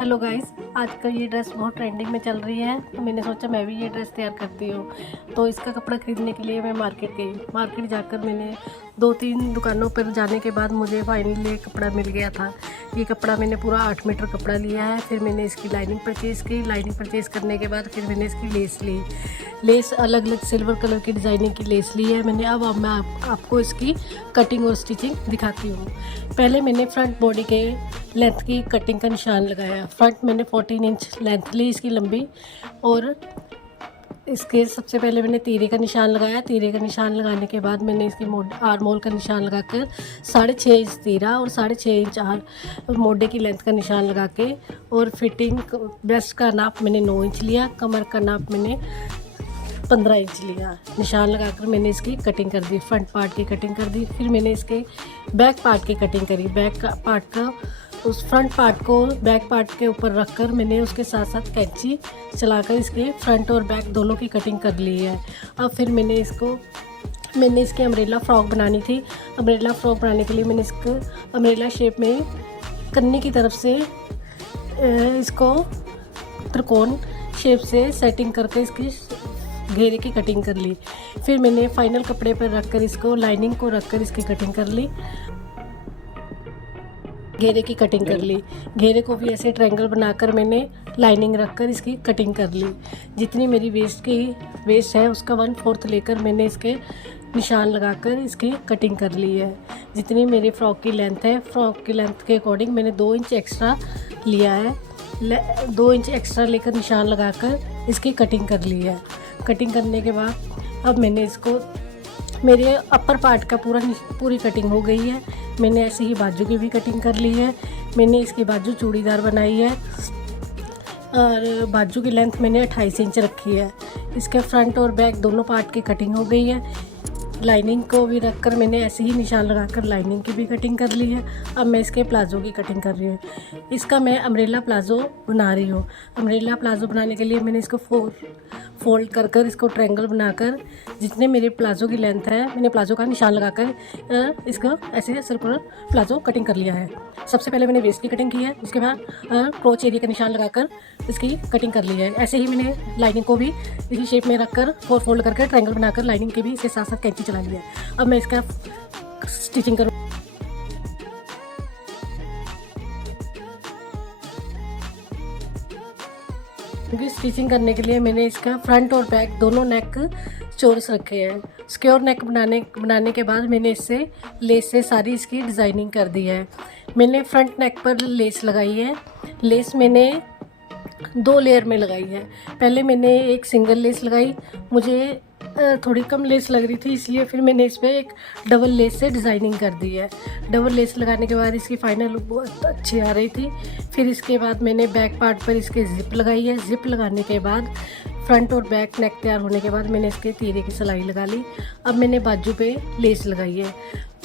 Hello guys, आजकल ये dress बहुत ट्रेंडिंग में चल रही है, तो मैंने सोचा मैं भी ये ड्रेस तैयार करती हूँ। तो इसका कपड़ा ख़रीदने के लिए मैं मार्केट गई। मार्केट जाकर मैंने 2-3 दुकानों पर जाने के बाद मुझे फाइनली एक कपड़ा मिल गया था। ये कपड़ा मैंने पूरा 8 मीटर कपड़ा लिया है। फिर मैंने इसकी लाइनिंग परचेज़ की। लाइनिंग परचेज़ करने के बाद फिर मैंने इसकी लेस ली। लेस अलग अलग सिल्वर कलर की डिज़ाइनिंग की लेस ली है मैंने। अब मैं आपको इसकी कटिंग और स्टिचिंग दिखाती हूँ। पहले मैंने फ्रंट बॉडी के लेंथ की कटिंग का निशान लगाया। फ्रंट मैंने 14 इंच लेंथ ली इसकी लंबी, और इसके सबसे पहले मैंने तीरे का निशान लगाया। तीरे का निशान लगाने के बाद मैंने इसकी आर्म होल का निशान लगाकर 6.5 इंच तीरा और 6.5 इंच मोढे की लेंथ का निशान लगा के, और फिटिंग ब्रेस्ट का नाप मैंने 9 इंच लिया। कमर का नाप मैंने 15 इंच लिया। निशान लगाकर मैंने इसकी कटिंग कर दी, फ्रंट पार्ट की कटिंग कर दी। फिर मैंने इसके बैक पार्ट की कटिंग करी। बैक पार्ट का उस फ्रंट पार्ट को बैक पार्ट के ऊपर रखकर मैंने उसके साथ साथ कैंची चलाकर इसके फ्रंट और बैक दोनों की कटिंग कर ली है। अब फिर मैंने इसकी अम्ब्रेला फ्रॉक बनानी थी। अम्ब्रेला फ्रॉक बनाने के लिए मैंने इसको अम्ब्रेला शेप में कन्नी की तरफ से इसको त्रिकोण शेप से सेटिंग करके इसकी घेरे की कटिंग कर ली। फिर मैंने फाइनल कपड़े पर रखकर इसको लाइनिंग को रखकर इसकी कटिंग कर ली। घेरे की कटिंग कर ली। घेरे को भी ऐसे ट्रायंगल बनाकर मैंने लाइनिंग रखकर इसकी कटिंग कर ली। जितनी मेरी वेस्ट है उसका 1/4 लेकर मैंने इसके निशान लगाकर इसकी कटिंग कर ली है। जितनी मेरी फ़्रॉक की लेंथ है, फ़्रॉक की लेंथ के अकॉर्डिंग मैंने 2 इंच एक्स्ट्रा लिया है। 2 इंच एक्स्ट्रा लेकर निशान लगाकर इसकी कटिंग कर ली है। कटिंग करने के बाद अब मैंने इसको, मेरे अपर पार्ट का पूरी कटिंग हो गई है। मैंने ऐसे ही बाजू की भी कटिंग कर ली है। मैंने इसकी बाजू चूड़ीदार बनाई है और बाजू की लेंथ मैंने 28 इंच रखी है। इसके फ्रंट और बैक दोनों पार्ट की कटिंग हो गई है। लाइनिंग को भी रखकर मैंने ऐसे ही निशान लगाकर लाइनिंग की भी कटिंग कर ली है। अब मैं इसके प्लाज़ो की कटिंग कर रही हूँ। इसका मैं अम्ब्रेला प्लाज़ो बना रही हूँ। अम्ब्रेला प्लाज़ो बनाने के लिए मैंने इसको फोल्ड कर इसको ट्रायंगल बनाकर, जितने मेरे प्लाज़ो की लेंथ है मैंने प्लाज़ो का निशान लगाकर इसको ऐसे सर्कुलर प्लाज़ो कटिंग कर लिया है। सबसे पहले मैंने वेस्ट की कटिंग की है, उसके बाद क्रोच एरिया का निशान लगाकर इसकी कटिंग कर ली है। ऐसे ही मैंने लाइनिंग को भी इसी शेप में रखकर फोल्ड करके ट्रायंगल बनाकर लाइनिंग की भी इसके साथ साथ कैंची चला लिया है। अब मैं इसका स्टिचिंग करूँ। क्योंकि स्टिचिंग करने के लिए मैंने इसका फ्रंट और बैक दोनों नेक चौरस रखे हैं। स्क्योर नेक बनाने के बाद मैंने इससे लेस से सारी इसकी डिज़ाइनिंग कर दी है। मैंने फ्रंट नेक पर लेस लगाई है। लेस मैंने 2 लेयर में लगाई है। पहले मैंने एक सिंगल लेस लगाई, मुझे थोड़ी कम लेस लग रही थी, इसलिए फिर मैंने इस पर एक डबल लेस से डिज़ाइनिंग कर दी है। डबल लेस लगाने के बाद इसकी फाइनल लुक बहुत अच्छी आ रही थी। फिर इसके बाद मैंने बैक पार्ट पर इसके जिप लगाई है। जिप लगाने के बाद फ्रंट और बैक नेक तैयार होने के बाद मैंने इसके तीरे की सिलाई लगा ली। अब मैंने बाजू पे लेस लगाई है।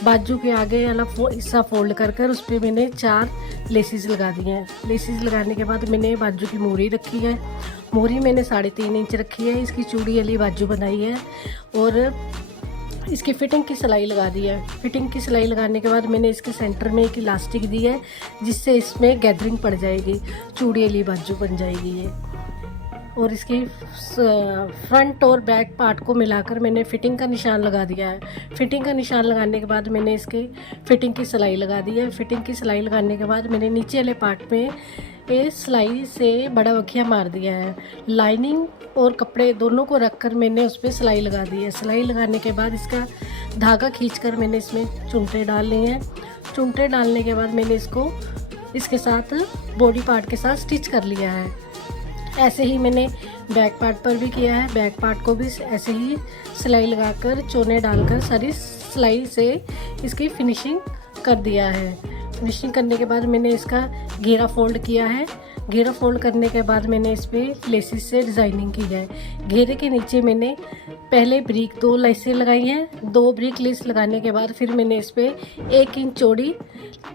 बाजू के आगे वाला हिस्सा फोल्ड कर उस पर मैंने 4 लेसिस लगा दी हैं। लेसिस लगाने के बाद मैंने बाजू की मोहरी रखी है। मोहरी मैंने 3.5 इंच रखी है। इसकी चूड़ी वाली बाजू बनाई है और इसकी फिटिंग की सिलाई लगा दी है। फिटिंग की सिलाई लगाने के बाद मैंने इसके सेंटर में एक इलास्टिक दी है, जिससे इसमें गैदरिंग पड़ जाएगी, चूड़ी वाली बाजू बन जाएगी ये। और इसकी फ्रंट और बैक पार्ट को मिलाकर मैंने फिटिंग का निशान लगा दिया है। फिटिंग का निशान लगाने के बाद मैंने इसकी फिटिंग की सिलाई लगा दी है। फिटिंग की सिलाई लगाने के बाद मैंने नीचे वाले पार्ट में सिलाई से बड़ा बखिया मार दिया है। लाइनिंग और कपड़े दोनों को रखकर मैंने उस पर सिलाई लगा दी है। सिलाई लगाने के बाद इसका धागा खींचकर मैंने इसमें चुनटे डाल लिए हैं। चुनटे डालने के बाद मैंने इसको इसके साथ बॉडी पार्ट के साथ स्टिच कर लिया है। ऐसे ही मैंने बैक पार्ट पर भी किया है। बैक पार्ट को भी ऐसे ही सिलाई लगाकर चोने डालकर सारी सिलाई से इसकी फिनिशिंग कर दिया है। फिनिशिंग करने के बाद मैंने इसका घेरा फोल्ड किया है। घेरा फोल्ड करने के बाद मैंने इस पर लेसिस से डिज़ाइनिंग की है। घेरे के नीचे मैंने पहले ब्रीक 2 लेसें लगाई हैं। 2 ब्रीक लेस लगाने के बाद फिर मैंने इस पर 1 इंच चौड़ी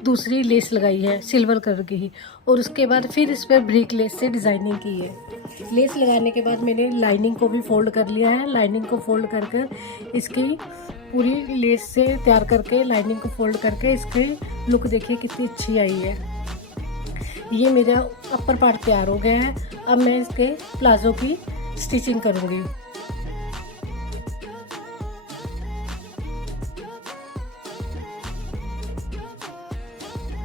दूसरी लेस लगाई है, सिल्वर कलर की ही, और उसके बाद फिर इस पर ब्रीक लेस से डिज़ाइनिंग की है। लेस लगाने के बाद मैंने लाइनिंग को भी फोल्ड कर लिया है। लाइनिंग को फोल्ड कर इसकी पूरी लेस से तैयार करके लाइनिंग को फोल्ड करके इसकी लुक देखिए कितनी अच्छी आई है। ये मेरा अपर पार्ट तैयार हो गया है। अब मैं इसके प्लाजो की स्टिचिंग करूँगी।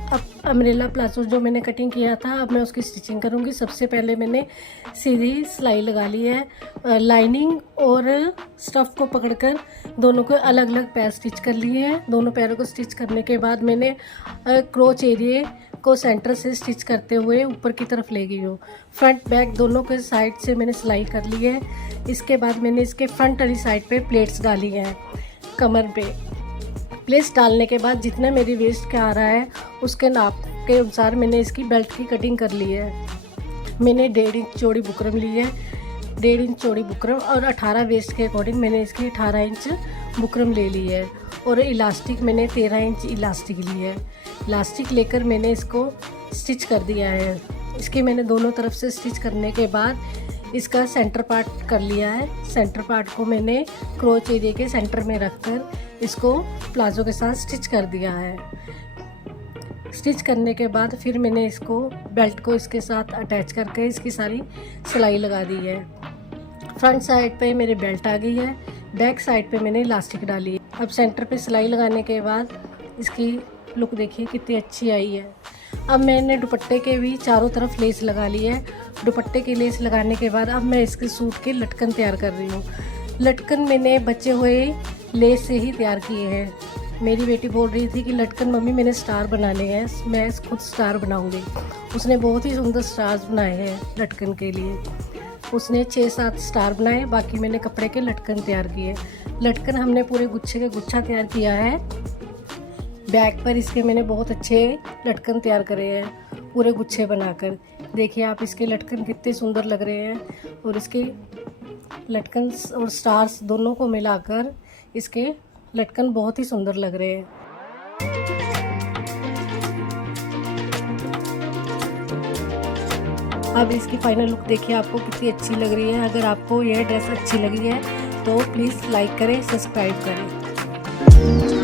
अब अम्ब्रेला प्लाजो जो मैंने कटिंग किया था, अब मैं उसकी स्टिचिंग करूँगी। सबसे पहले मैंने सीधी सिलाई लगा ली है। लाइनिंग और स्टफ़ को पकड़कर दोनों को अलग अलग पैर स्टिच कर लिए हैं। दोनों पैरों को स्टिच करने के बाद मैंने क्रोच एरिए को सेंटर से स्टिच करते हुए ऊपर की तरफ ले गई हूँ। फ्रंट बैक दोनों के साइड से मैंने सिलाई कर ली है। इसके बाद मैंने इसके फ्रंट वाली साइड पे प्लेट्स डाली हैं। कमर पे प्लेट्स डालने के बाद जितना मेरी वेस्ट का आ रहा है उसके नाप के अनुसार मैंने इसकी बेल्ट की कटिंग कर ली है। मैंने 1.5 इंच चौड़ी बुकरम ली है, 1.5 इंच चौड़ी बुकरम, और 18 वेस्ट के अकॉर्डिंग मैंने इसकी 18 इंच बुकरम ले ली है। और इलास्टिक मैंने 13 इंच इलास्टिक ली है। इलास्टिक लेकर मैंने इसको स्टिच कर दिया है। इसके मैंने दोनों तरफ से स्टिच करने के बाद इसका सेंटर पार्ट कर लिया है। सेंटर पार्ट को मैंने क्रोच एरिया के सेंटर में रखकर इसको प्लाजो के साथ स्टिच कर दिया है। स्टिच करने के बाद फिर मैंने इसको बेल्ट को इसके साथ अटैच करके इसकी सारी सिलाई लगा दी है। फ्रंट साइड पे मेरी बेल्ट आ गई है, बैक साइड पे मैंने इलास्टिक डाली है। अब सेंटर पे सिलाई लगाने के बाद इसकी लुक देखिए कितनी अच्छी आई है। अब मैंने दुपट्टे के भी चारों तरफ लेस लगा ली है। दुपट्टे की लेस लगाने के बाद अब मैं इसके सूट के लटकन तैयार कर रही हूँ। लटकन मैंने बचे हुए लेस से ही तैयार किए हैं। मेरी बेटी बोल रही थी कि लटकन मम्मी मैंने स्टार बनाने हैं, मैं खुद स्टार बनाऊंगी। उसने बहुत ही सुंदर स्टार्स बनाए हैं लटकन के लिए। उसने 6-7 स्टार बनाए, बाकी मैंने कपड़े के लटकन तैयार किए। लटकन हमने पूरे गुच्छे के गुच्छा तैयार किया है। बैक पर इसके मैंने बहुत अच्छे लटकन तैयार करे हैं पूरे गुच्छे बनाकर। देखिए आप इसके लटकन कितने सुंदर लग रहे हैं। और इसके लटकन और स्टार्स दोनों को मिलाकर इसके लटकन बहुत ही सुंदर लग रहे हैं। अब इसकी फाइनल लुक देखिए आपको कितनी अच्छी लग रही है। अगर आपको यह ड्रेस अच्छी लगी है तो प्लीज़ लाइक करें, सब्सक्राइब करें।